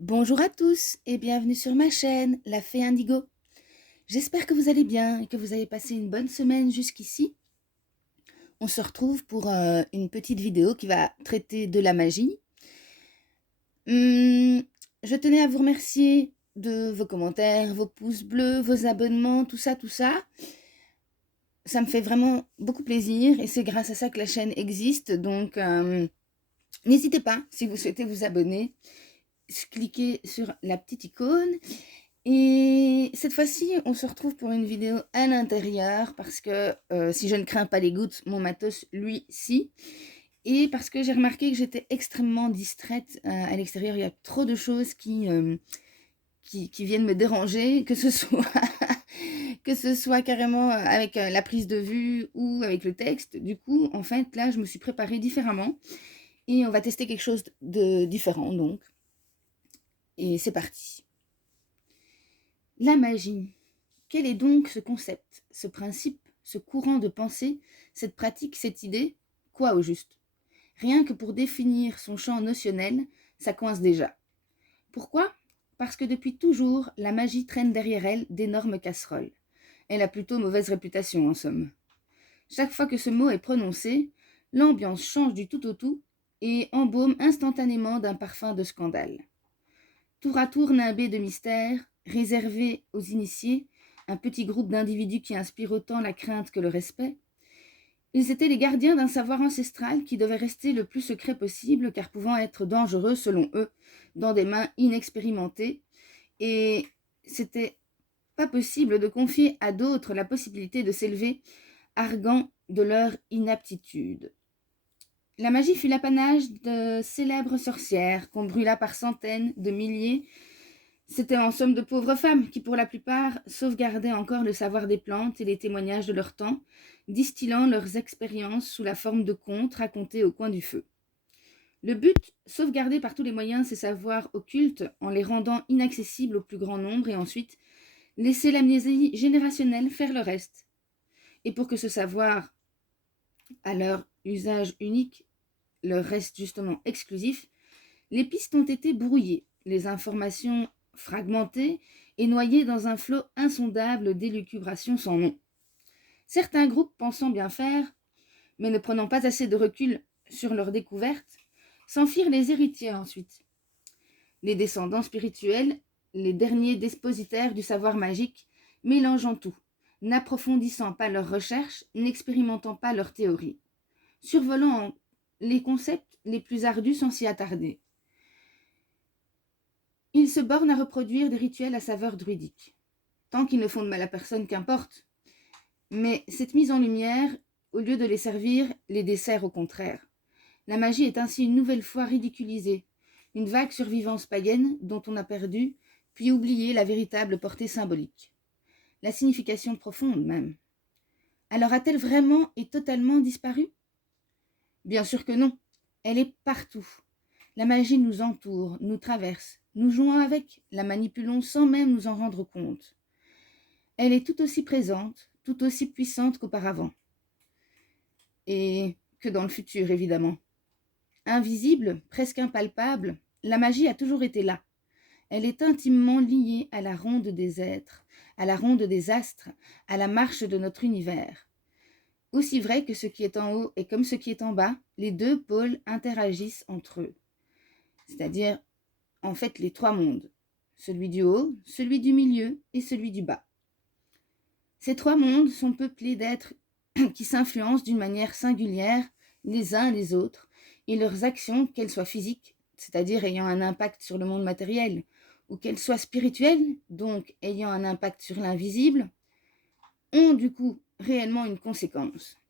Bonjour à tous et bienvenue sur ma chaîne, La Fée Indigo. J'espère que vous allez bien et que vous avez passé une bonne semaine jusqu'ici. On se retrouve pour une petite vidéo qui va traiter de la magie. Je tenais à vous remercier de vos commentaires, vos pouces bleus, vos abonnements, tout ça, tout ça. Ça me fait vraiment beaucoup plaisir et c'est grâce à ça que la chaîne existe. Donc, n'hésitez pas, si vous souhaitez vous abonner, cliquez sur la petite icône. Et cette fois-ci, on se retrouve pour une vidéo à l'intérieur parce que si je ne crains pas les gouttes, mon matos, lui, si. Et parce que j'ai remarqué que j'étais extrêmement distraite à l'extérieur. Il y a trop de choses qui viennent me déranger, que ce soit, que ce soit carrément avec la prise de vue ou avec le texte. Du coup, en fait, là, je me suis préparée différemment et on va tester quelque chose de différent, donc. Et c'est parti. La magie. Quel est donc ce concept, ce principe, ce courant de pensée, cette pratique, cette idée? Quoi au juste? Rien que pour définir son champ notionnel, ça coince déjà. Pourquoi? Parce que depuis toujours, la magie traîne derrière elle d'énormes casseroles. Elle a plutôt mauvaise réputation, en somme. Chaque fois que ce mot est prononcé, l'ambiance change du tout au tout et embaume instantanément d'un parfum de scandale. Tour à tour nimbé de mystère, réservé aux initiés, un petit groupe d'individus qui inspirent autant la crainte que le respect, ils étaient les gardiens d'un savoir ancestral qui devait rester le plus secret possible car pouvant être dangereux, selon eux, dans des mains inexpérimentées, et c'était pas possible de confier à d'autres la possibilité de s'élever, arguant de leur inaptitude. La magie fut l'apanage de célèbres sorcières qu'on brûla par centaines de milliers. C'était en somme de pauvres femmes qui, pour la plupart, sauvegardaient encore le savoir des plantes et les témoignages de leur temps, distillant leurs expériences sous la forme de contes racontés au coin du feu. Le but, sauvegarder par tous les moyens ces savoirs occultes en les rendant inaccessibles au plus grand nombre et ensuite laisser l'amnésie générationnelle faire le reste. Et pour que ce savoir, à leur usage unique, leur reste justement exclusif, les pistes ont été brouillées, les informations fragmentées et noyées dans un flot insondable d'élucubrations sans nom. Certains groupes pensant bien faire, mais ne prenant pas assez de recul sur leur découverte, s'en firent les héritiers ensuite. Les descendants spirituels, les derniers dépositaires du savoir magique, mélangeant tout, n'approfondissant pas leurs recherches, n'expérimentant pas leurs théories, survolant les concepts les plus ardus sans s'y attarder. Ils se bornent à reproduire des rituels à saveur druidique. Tant qu'ils ne font de mal à personne, qu'importe. Mais cette mise en lumière, au lieu de les servir, les dessert au contraire. La magie est ainsi une nouvelle fois ridiculisée, une vague survivance païenne dont on a perdu, puis oublié la véritable portée symbolique. La signification profonde même. Alors a-t-elle vraiment et totalement disparu? Bien sûr que non. Elle est partout. La magie nous entoure, nous traverse. Nous jouons avec, la manipulons sans même nous en rendre compte. Elle est tout aussi présente, tout aussi puissante qu'auparavant. Et que dans le futur, évidemment. Invisible, presque impalpable, la magie a toujours été là. Elle est intimement liée à la ronde des êtres, à la ronde des astres, à la marche de notre univers. Aussi vrai que ce qui est en haut est comme ce qui est en bas, les deux pôles interagissent entre eux. C'est-à-dire, en fait, les trois mondes. Celui du haut, celui du milieu et celui du bas. Ces trois mondes sont peuplés d'êtres qui s'influencent d'une manière singulière les uns les autres, et leurs actions, qu'elles soient physiques, c'est-à-dire ayant un impact sur le monde matériel, ou qu'elles soient spirituelles, donc ayant un impact sur l'invisible, ont du coup réellement une conséquence.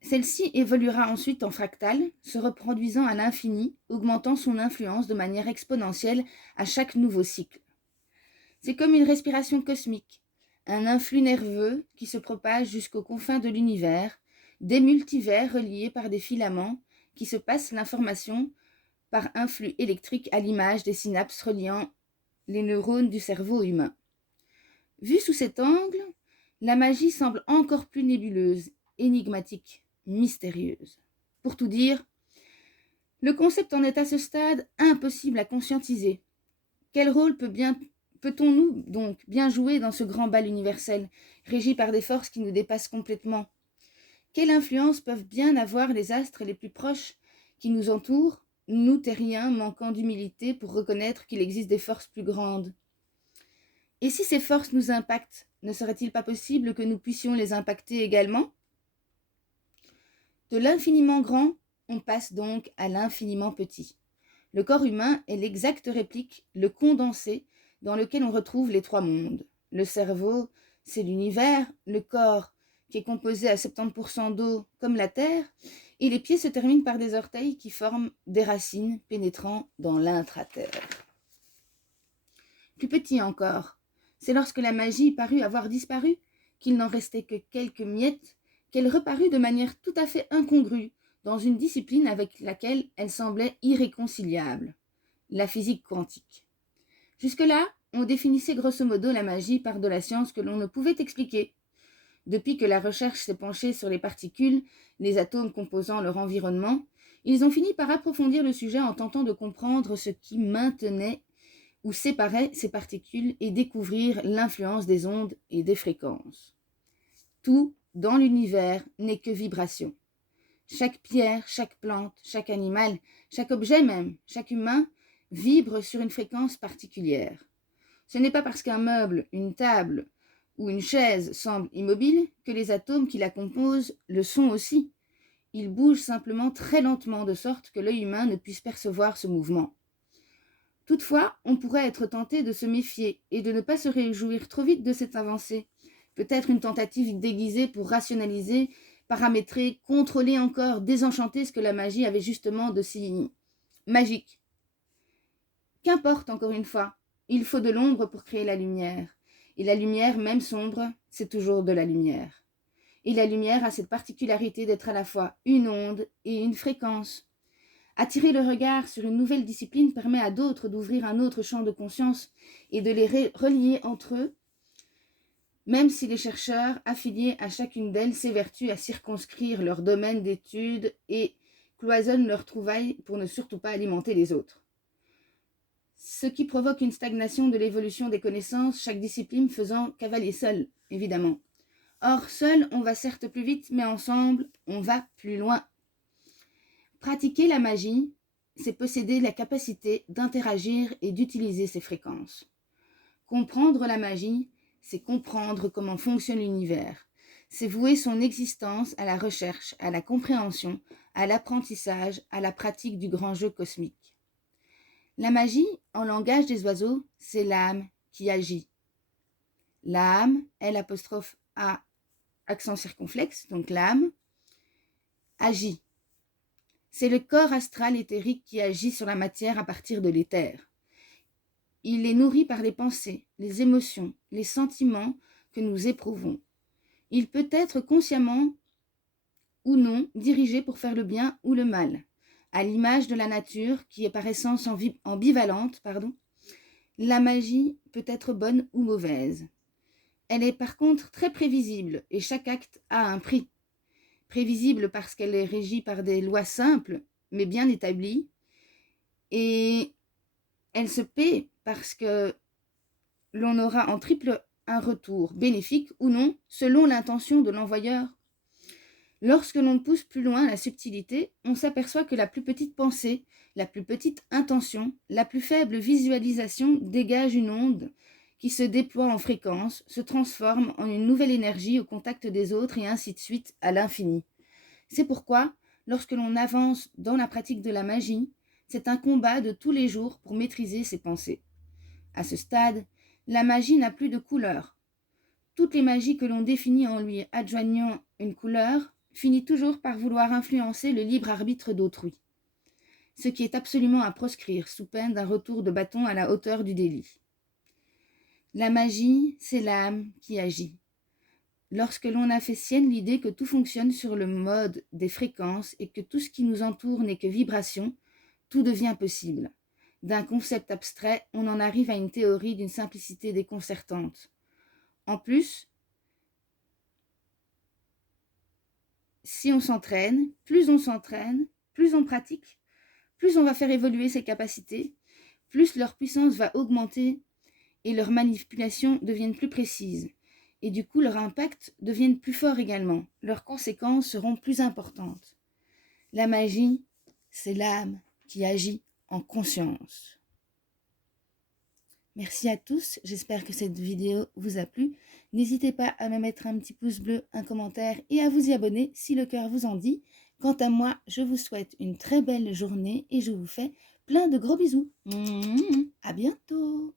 Celle-ci évoluera ensuite en fractale, se reproduisant à l'infini, augmentant son influence de manière exponentielle à chaque nouveau cycle. C'est comme une respiration cosmique, un influx nerveux qui se propage jusqu'aux confins de l'univers, des multivers reliés par des filaments qui se passent l'information par un flux électrique à l'image des synapses reliant les neurones du cerveau humain. Vue sous cet angle, la magie semble encore plus nébuleuse, énigmatique, mystérieuse. Pour tout dire, Le concept en est à ce stade impossible à conscientiser. Quel rôle peut-on donc bien jouer dans ce grand bal universel, régi par des forces qui nous dépassent complètement? Quelle influence peuvent bien avoir les astres les plus proches qui nous entourent, nous terriens manquant d'humilité pour reconnaître qu'il existe des forces plus grandes? Et si ces forces nous impactent, ne serait-il pas possible que nous puissions les impacter également? De l'infiniment grand, on passe donc à l'infiniment petit. Le corps humain est l'exacte réplique, le condensé, dans lequel on retrouve les trois mondes. Le cerveau, c'est l'univers, le corps, qui est composé à 70% d'eau, comme la Terre, et les pieds se terminent par des orteils qui forment des racines pénétrant dans l'intra-terre. Plus petit encore, c'est lorsque la magie parut avoir disparu, qu'il n'en restait que quelques miettes, qu'elle reparut de manière tout à fait incongrue, dans une discipline avec laquelle elle semblait irréconciliable, la physique quantique. Jusque-là, on définissait grosso modo la magie par de la science que l'on ne pouvait expliquer. Depuis que la recherche s'est penchée sur les particules, les atomes composant leur environnement, ils ont fini par approfondir le sujet en tentant de comprendre ce qui maintenait ou séparait ces particules et découvrir l'influence des ondes et des fréquences. Tout dans l'univers n'est que vibration. Chaque pierre, chaque plante, chaque animal, chaque objet même, chaque humain vibre sur une fréquence particulière. Ce n'est pas parce qu'un meuble, une table ou une chaise semble immobile que les atomes qui la composent le sont aussi. Ils bougent simplement très lentement de sorte que l'œil humain ne puisse percevoir ce mouvement. Toutefois, on pourrait être tenté de se méfier et de ne pas se réjouir trop vite de cette avancée. Peut-être une tentative déguisée pour rationaliser, paramétrer, contrôler encore, désenchanter ce que la magie avait justement de si magique. Qu'importe, encore une fois, il faut de l'ombre pour créer la lumière. Et la lumière, même sombre, c'est toujours de la lumière. Et la lumière a cette particularité d'être à la fois une onde et une fréquence. Attirer le regard sur une nouvelle discipline permet à d'autres d'ouvrir un autre champ de conscience et de les relier entre eux, même si les chercheurs affiliés à chacune d'elles s'évertuent à circonscrire leur domaine d'étude et cloisonnent leurs trouvailles pour ne surtout pas alimenter les autres. Ce qui provoque une stagnation de l'évolution des connaissances, chaque discipline faisant cavalier seul, évidemment. Or, seul, on va certes plus vite, mais ensemble, on va plus loin. Pratiquer la magie, c'est posséder la capacité d'interagir et d'utiliser ces fréquences. Comprendre la magie, c'est comprendre comment fonctionne l'univers. C'est vouer son existence à la recherche, à la compréhension, à l'apprentissage, à la pratique du grand jeu cosmique. La magie, en langage des oiseaux, c'est l'âme qui agit. L'âme, L''A, accent circonflexe, donc l'âme, agit. C'est le corps astral éthérique qui agit sur la matière à partir de l'éther. Il est nourri par les pensées, les émotions, les sentiments que nous éprouvons. Il peut être consciemment ou non dirigé pour faire le bien ou le mal. À l'image de la nature, qui est par essence ambivalente, la magie peut être bonne ou mauvaise. Elle est par contre très prévisible et chaque acte a un prix. Prévisible parce qu'elle est régie par des lois simples, mais bien établies, et elle se paie parce que l'on aura en triple un retour, bénéfique ou non, selon l'intention de l'envoyeur. Lorsque l'on pousse plus loin la subtilité, on s'aperçoit que la plus petite pensée, la plus petite intention, la plus faible visualisation dégage une onde qui se déploie en fréquence, se transforme en une nouvelle énergie au contact des autres et ainsi de suite à l'infini. C'est pourquoi, lorsque l'on avance dans la pratique de la magie, c'est un combat de tous les jours pour maîtriser ses pensées. À ce stade, la magie n'a plus de couleur. Toutes les magies que l'on définit en lui adjoignant une couleur finit toujours par vouloir influencer le libre arbitre d'autrui, ce qui est absolument à proscrire sous peine d'un retour de bâton à la hauteur du délit. La magie, c'est l'âme qui agit. Lorsque l'on a fait sienne l'idée que tout fonctionne sur le mode des fréquences et que tout ce qui nous entoure n'est que vibration, tout devient possible. D'un concept abstrait, on en arrive à une théorie d'une simplicité déconcertante. En plus, si on s'entraîne, plus on pratique, plus on va faire évoluer ces capacités, plus leur puissance va augmenter et leurs manipulations deviennent plus précises. Et du coup, leur impact devient plus fort également. Leurs conséquences seront plus importantes. La magie, c'est l'âme qui agit en conscience. Merci à tous, j'espère que cette vidéo vous a plu. N'hésitez pas à me mettre un petit pouce bleu, un commentaire et à vous y abonner si le cœur vous en dit. Quant à moi, je vous souhaite une très belle journée et je vous fais plein de gros bisous. À bientôt.